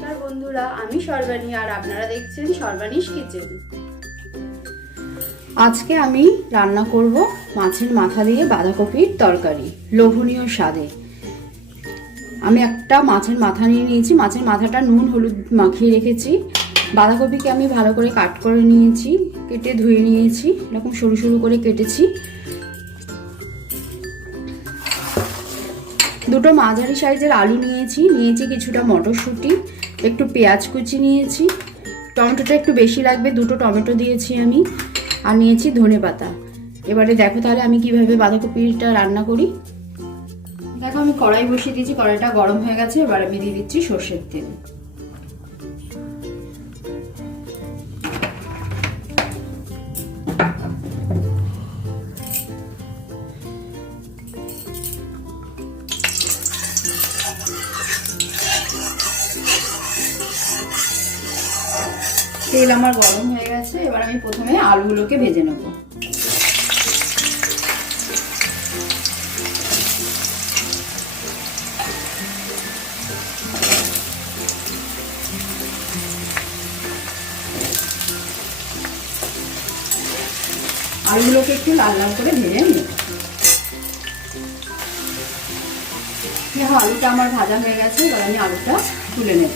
নমস্কার বন্ধুরা, আমি সর্বাণী আর আপনারা দেখছেন সর্বাণীস কিচেন। আজকে আমি রান্না করব মাছের মাথা দিয়ে বাঁধাকপির তরকারি, লোভনীয় স্বাদে। আমি একটা মাছের মাথা নিয়ে নিয়েছি, মাছের মাথাটা নুন, হলুদ মাখিয়ে রেখেছি। বাঁধাকপিকে আমি ভালো করে কাট করে নিয়েছি, কেটে ধুয়ে নিয়েছি, এরকম সরু সরু করে কেটেছি। দুটো মাঝারি সাইজের আলু নিয়েছি নিয়েছি কিছুটা মটরশুঁটি, একটু পেঁয়াজ কুচি নিয়েছি, টমেটোটা একটু বেশি লাগবে, দুটো টমেটো দিয়েছি আমি, আর নিয়েছি ধনে পাতা। এবারে দেখো তাহলে আমি কীভাবে বাঁধাকপিটা রান্না করি। দেখো আমি কড়াই বসিয়ে দিয়েছি, কড়াইটা গরম হয়ে গেছে, এবার আমি দিয়ে দিচ্ছি সর্ষের তেল। তেল আমার গরম হয়ে গেছে, এবার আমি প্রথমে আলুগুলোকে ভেজে নেব। আলুগুলোকে একটু লাল লাল করে ভেজে নেব। আলুটা আমার ভাজা হয়ে গেছে, এবার আমি আলুটা তুলে নেব।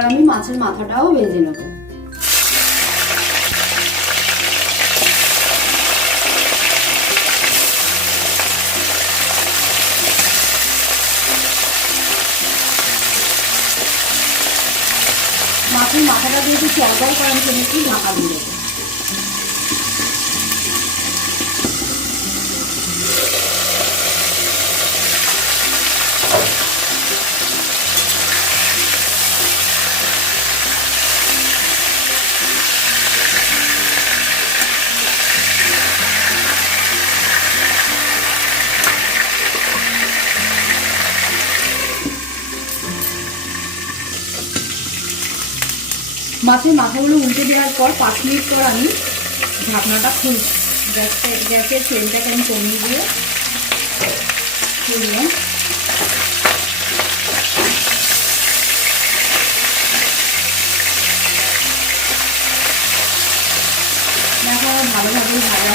এবার আমি মাছের মাথাটাও ভেজে নেব। মাছের মাথাটা দিয়ে একটু চড়বড় করার জন্য মাথা ঢাকা দিয়ে মাছের মাথাগুলো উল্টে দেওয়ার পর পাঁচ মিনিট পর আমি ঢাকনাটা খুল গ্যাসটা, গ্যাসের ফ্লেমটাকে আমি কমিয়ে দিয়ে খুললাম।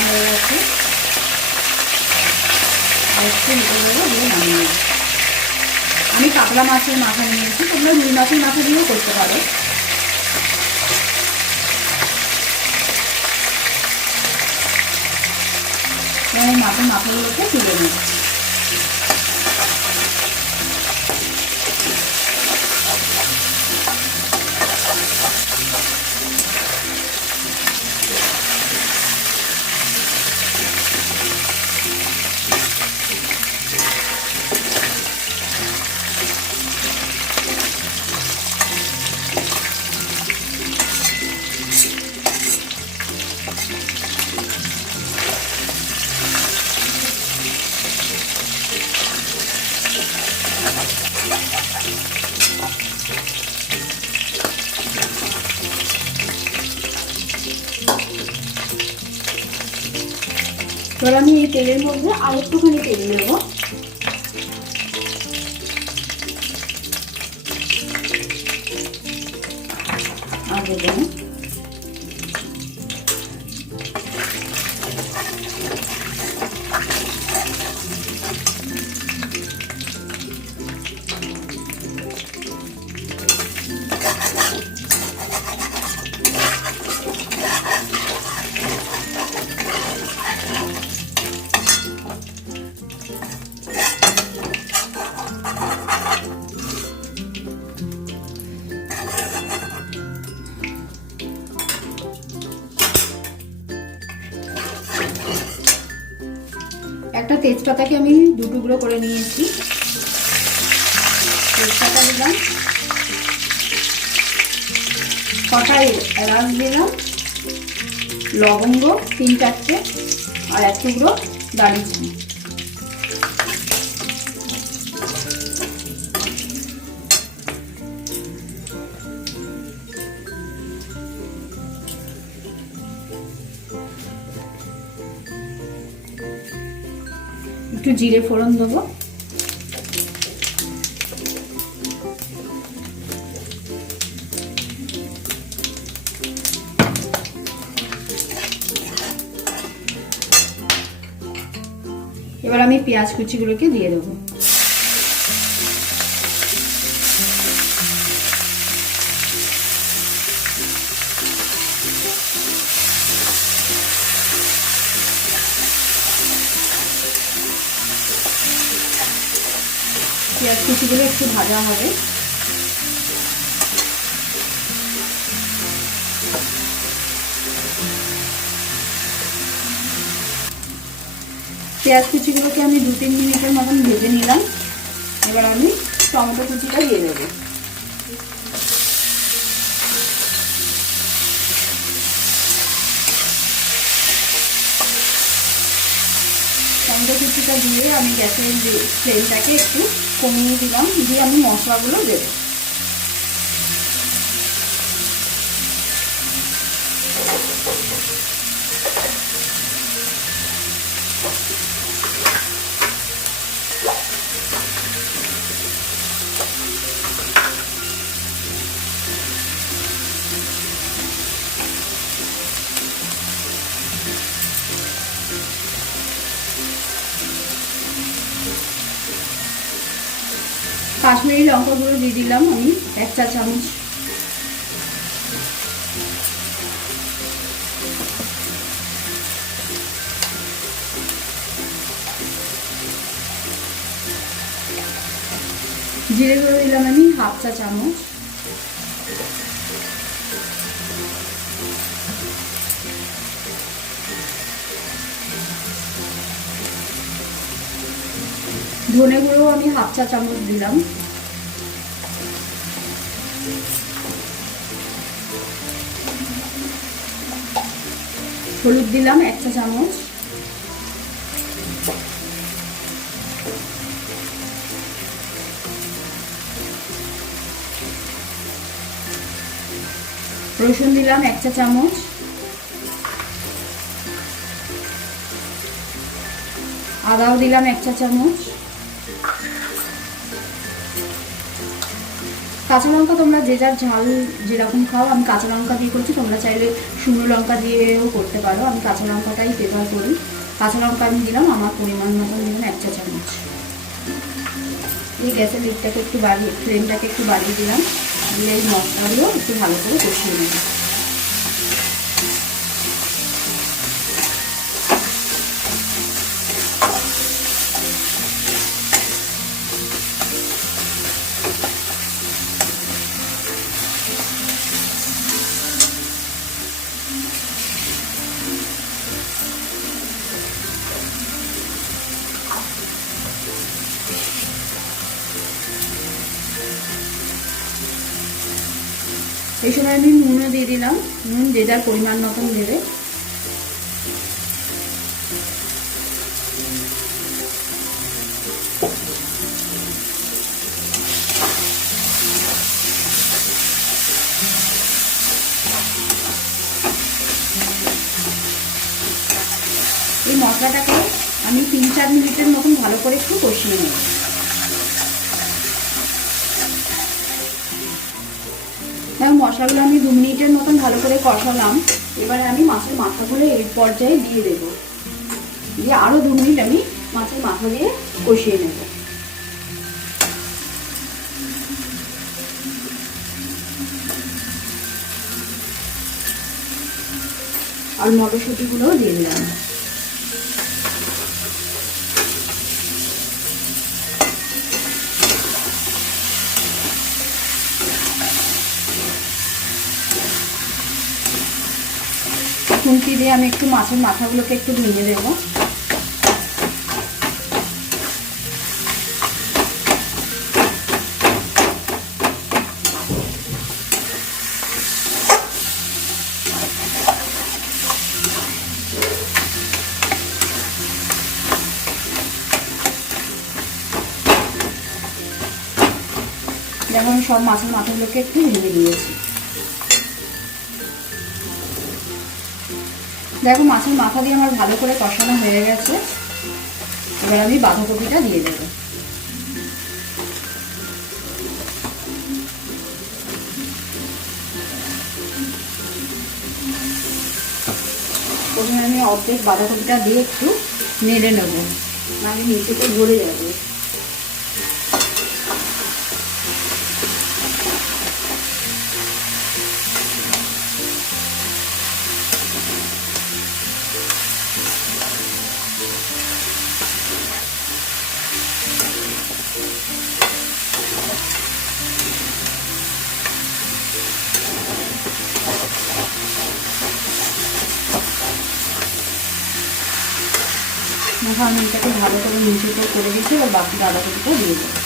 হয়ে গেছে। আমি কাতলা মাছের মাথা নিয়েছি, তোমরা রুই মাছের মাথা দিয়েও করতে পারো। আমি মাপে রেখে তুলে নিই। এবার আমি এই তেলের মধ্যে আর একটুখানি তেল নেব। তেজপাতাকে আমি দু টুকরো করে নিয়েছি। তেজপাতা দিলাম। কটা এলাচ দিলাম, লবঙ্গ তিন চারটে, আর এক টুকরো দারুচিনি। একটু জিরে ফোড়ন দেবো। এবার আমি পেঁয়াজ কুচিগুলোকে দিয়ে দেবো। কুচিগুলো একটু ভাজা হবে। পেঁয়াজ কুচিগুলোকে আমি দু তিন মিনিটের মতন ভেজে নিলাম। এবার আমি টমেটো কুচিটা দিয়ে দেবো। কুচিটা দিয়ে আমি গ্যাসের ফ্লেমটাকে একটু কমিয়ে দিলাম। দিয়ে আমি মশলাগুলো দেবো। কাশ্মীরি লঙ্কা গুঁড়ো দিয়ে দিলাম আমি, এক চা চামচ। জিরে গুঁড়ো দিলাম আমি, হাফ চা চামচ। ধনে গুঁড়ো আমি হাফ চা চামচ দিলাম। হলুদ দিলাম এক চা চামচ। রসুন দিলাম এক চা চামচ। আদাও দিলাম এক চা চামচ। কাঁচা লঙ্কা তোমরা যে যার ঝাল যেরকম খাও, আমি কাঁচা লঙ্কা দিয়ে করছি, তোমরা চাইলে শুকনো লঙ্কা দিয়েও করতে পারো। আমি কাঁচা লঙ্কাটাই প্রেফার করি। কাঁচা লঙ্কা আমি দিলাম, আমার পরিমাণ মতন দিলাম এক চা চামচ। এই গ্যাসের লিডটাকে একটু বাড়িয়ে ফ্লেমটাকে একটু বাড়িয়ে দিলাম। দিয়ে এই মশলাগুলো একটু ভালো করে কষিয়ে নেব। সময় আমি নুনও দিয়ে দিলাম। নুন যে যার পরিমাণ মতন দেবে। এই মশলাটাকে আমি তিন চার মিনিটের মতন ভালো করে একটু কষিয়ে নেব। দেখো মশলাগুলো আমি দু মিনিটের মতন ভালো করে কষালাম। এবারে আমি মাছের মাথাগুলো এই পর্যায়ে দিয়ে দেব। দিয়ে আরও দু মিনিট আমি মাছের মাথা দিয়ে কষিয়ে নেব। আর মটরশুঁটিগুলোও দিয়ে দিলাম। খুন্তি দিয়ে আমি একটু মাছের মাথাগুলোকে একটু ভেঙে দেব। দেখো আমি সব মাছের মাথাগুলোকে একটু ভেঙে দিয়েছি। দেখো, মাছের মাথা দিয়ে আমার ভালো করে কষানো হয়ে গেছে। এবার আমি বাঁধাকপিটা দিয়ে দেবো। প্রথমে আমি অর্ধেক বাঁধাকপিটা দিয়ে একটু নেড়ে নেব। নাহলে নিচেতে ধরে যাবে। দেখো আমি এটাকে ভালো করে নিচেতে করে দিচ্ছি এবার বাকি বাঁধাকপিটা দিয়ে দেবো।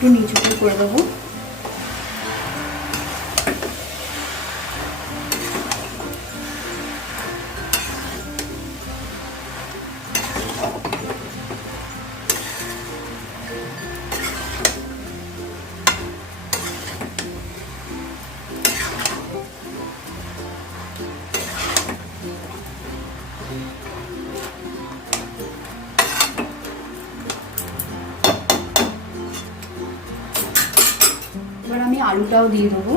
একটু নিচুতে করে দেবো। এবার দিয়ে দেবো।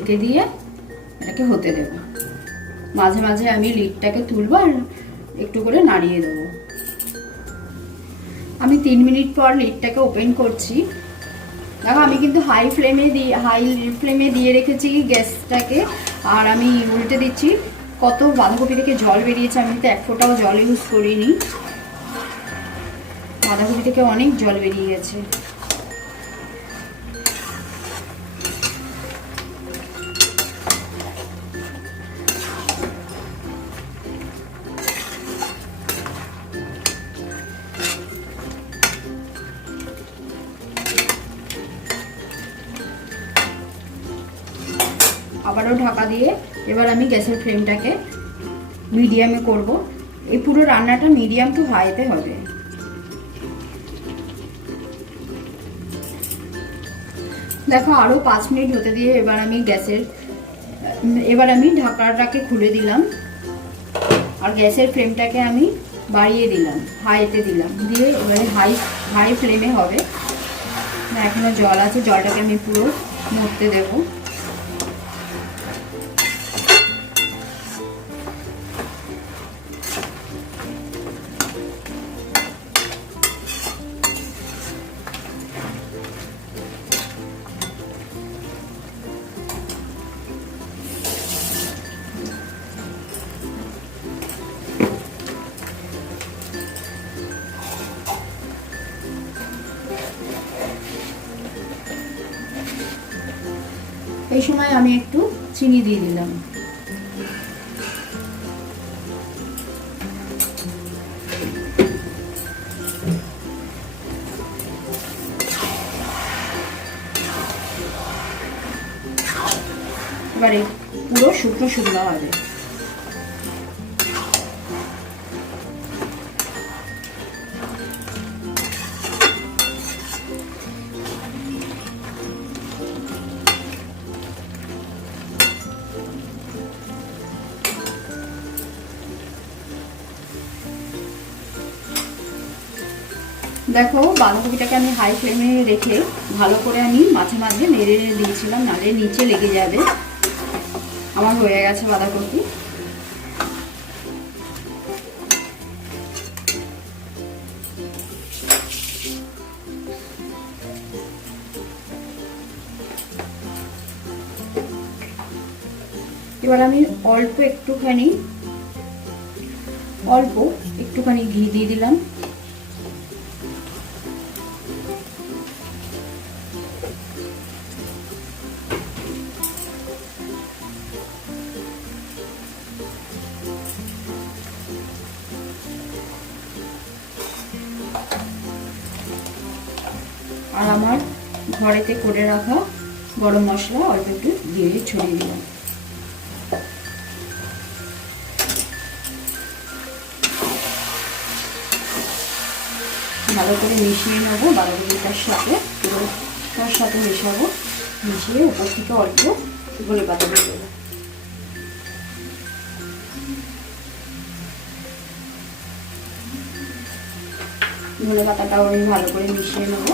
ঢেকে দিয়ে এটাকে হতে দেবো। মাঝে মাঝে আমি লিডটাকে তুলবো আর একটু করে নাড়িয়ে দেবো। আমি তিন মিনিট পর লিডটাকে ওপেন করছি। দেখো, আমি কিন্তু হাই ফ্লেমে দিয়ে হাই ফ্লেমে দিয়ে রেখেছি গ্যাসটাকে। আর আমি উল্টে দিচ্ছি। কত বাঁধাকপি থেকে জল বেরিয়েছে, আমি তো এক ফোঁটাও জল ইউজ করিনি। বাঁধাকপি থেকে অনেক জল বেরিয়ে গেছে। ঢাকা দিয়ে এবার আমি গ্যাসের ফ্লেমটাকে মিডিয়ামে করব। এই পুরো রান্নাটা মিডিয়াম টু হাইতে হবে। দেখো আরও পাঁচ মিনিট হতে দিয়ে এবার আমি গ্যাসের, এবার আমি ঢাকাটাকে খুলে দিলাম। আর গ্যাসের ফ্লেমটাকে আমি বাড়িয়ে দিলাম, হাইতে দিলাম। দিয়ে এবারে হাই হাই ফ্লেমে হবে। এখনও জল আছে, জলটাকে আমি পুরো মরতে দেবো। এই সময় আমি একটু চিনি দিয়ে দিলাম। এবারে পুরো শুকনো শুকনো হবে। দেখো বাঁধাকপিটাকে আমি হাই ফ্লেমে রেখে ভালো করে আমি মাঝে মাঝে নেড়ে নেড়ে দিয়েছিলাম, নাহলে নিচে লেগে যাবে। আমার হয়ে গেছে বাঁধাকপি। এবার আমি অল্প একটুখানি অল্প একটুখানি ঘি দিয়ে দিলাম। আমার ঘরেতে করে রাখা গরম মশলা অল্প একটু দিয়ে ছড়িয়ে দিলাম। ভালো করে মিশিয়ে নেব বাঁধাকপিটার সাথে। তার সাথে মেশাবো। মিশিয়ে উপর থেকে অল্প গলে পাতা দিয়ে দেবো। ধনে পাতাটাও আমি ভালো করে মিশিয়ে নেব।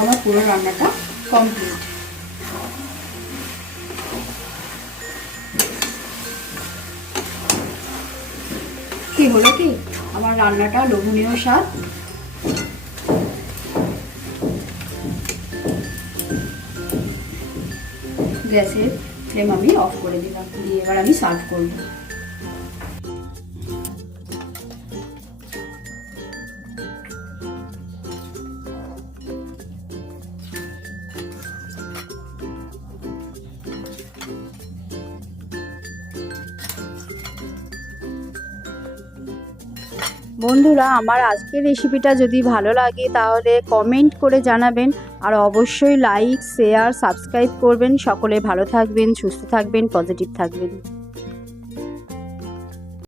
আমার পুরো রান্নাটা কমপ্লিট কি হলো কি? আমার রান্নাটা লোভনীয় স্বাদ। গ্যাসের ফ্লেম আমি অফ করে দিলাম, দিয়ে এবার আমি সার্ভ করব। বন্ধুরা, আমার আজকের রেসিপিটা যদি ভালো লাগে তাহলে কমেন্ট করে জানাবেন আর অবশ্যই লাইক শেয়ার সাবস্ক্রাইব করবেন। সকলে ভালো থাকবেন, সুস্থ থাকবেন পজিটিভ থাকবেন।